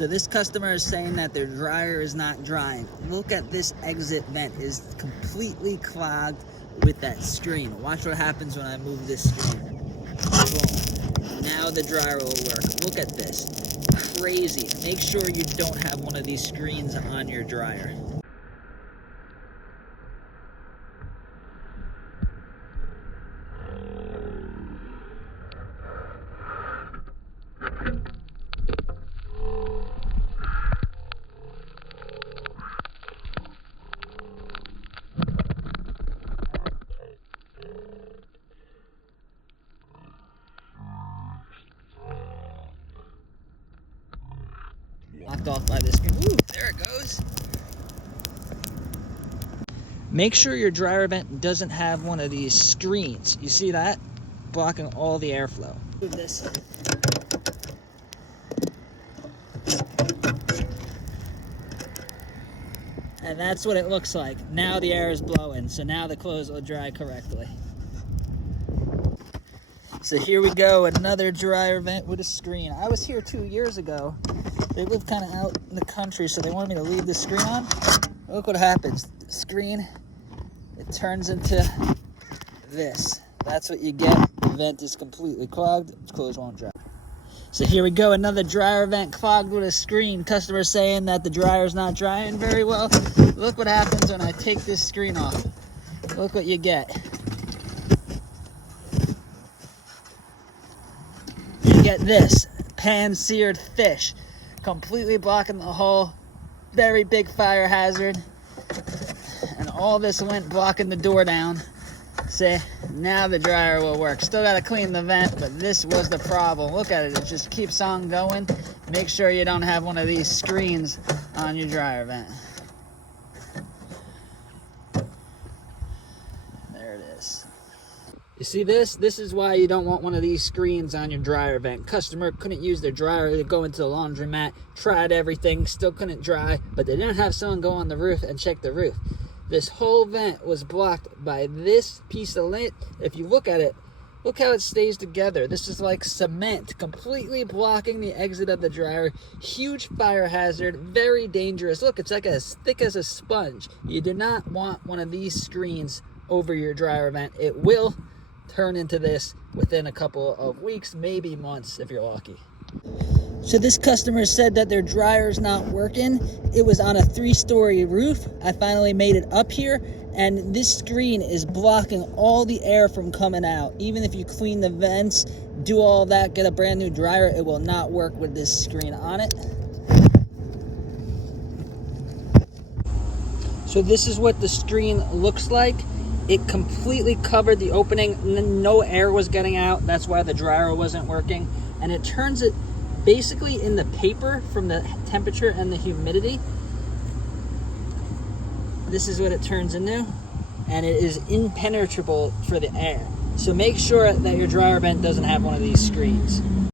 So this customer is saying that their dryer is not drying. Look at this exit vent, is completely clogged with that screen. Watch what happens when I move this screen. Boom. Now the dryer will work. Look at this. Crazy. Make sure you don't have one of these screens on your dryer. Blocked off by this screen. Ooh, there it goes. Make sure your dryer vent doesn't have one of these screens. You see that? Blocking all the airflow. Move this. And that's what it looks like. Now the air is blowing, so now the clothes will dry correctly. So here we go, another dryer vent with a screen. I was here 2 years ago. They live kind of out in the country, so they wanted me to leave the screen on. Look what happens. The screen, it turns into this. That's what you get. The vent is completely clogged. Clothes won't dry. So here we go, another dryer vent clogged with a screen. Customer saying that the dryer's not drying very well. Look what happens when I take this screen off. Look what you get. You get this, pan-seared fish, completely blocking the hole. Very big fire hazard. And all this went blocking the door down. See, now the dryer will work. Still got to clean the vent, but this was the problem. Look at it, it just keeps on going. Make sure you don't have one of these screens on your dryer vent. There it is. You see this? This is why you don't want one of these screens on your dryer vent. Customer couldn't use their dryer to go into the laundromat, tried everything, still couldn't dry, but they didn't have someone go on the roof and check the roof. This whole vent was blocked by this piece of lint. If you look at it, look how it stays together. This is like cement, completely blocking the exit of the dryer. Huge fire hazard, very dangerous. Look, it's like as thick as a sponge. You do not want one of these screens over your dryer vent. It will turn into this within a couple of weeks, maybe months if you're lucky. So this customer said that their dryer is not working. It was on a 3-story roof. I finally made it up here, and this screen is blocking all the air from coming out. Even if you clean the vents, do all that, get a brand new dryer, it will not work with this screen on it. So this is what the screen looks like. It completely covered the opening. No air was getting out. That's why the dryer wasn't working. And it turns it basically in the paper from the temperature and the humidity. This is what it turns into, and it is impenetrable for the air. So make sure that your dryer vent doesn't have one of these screens.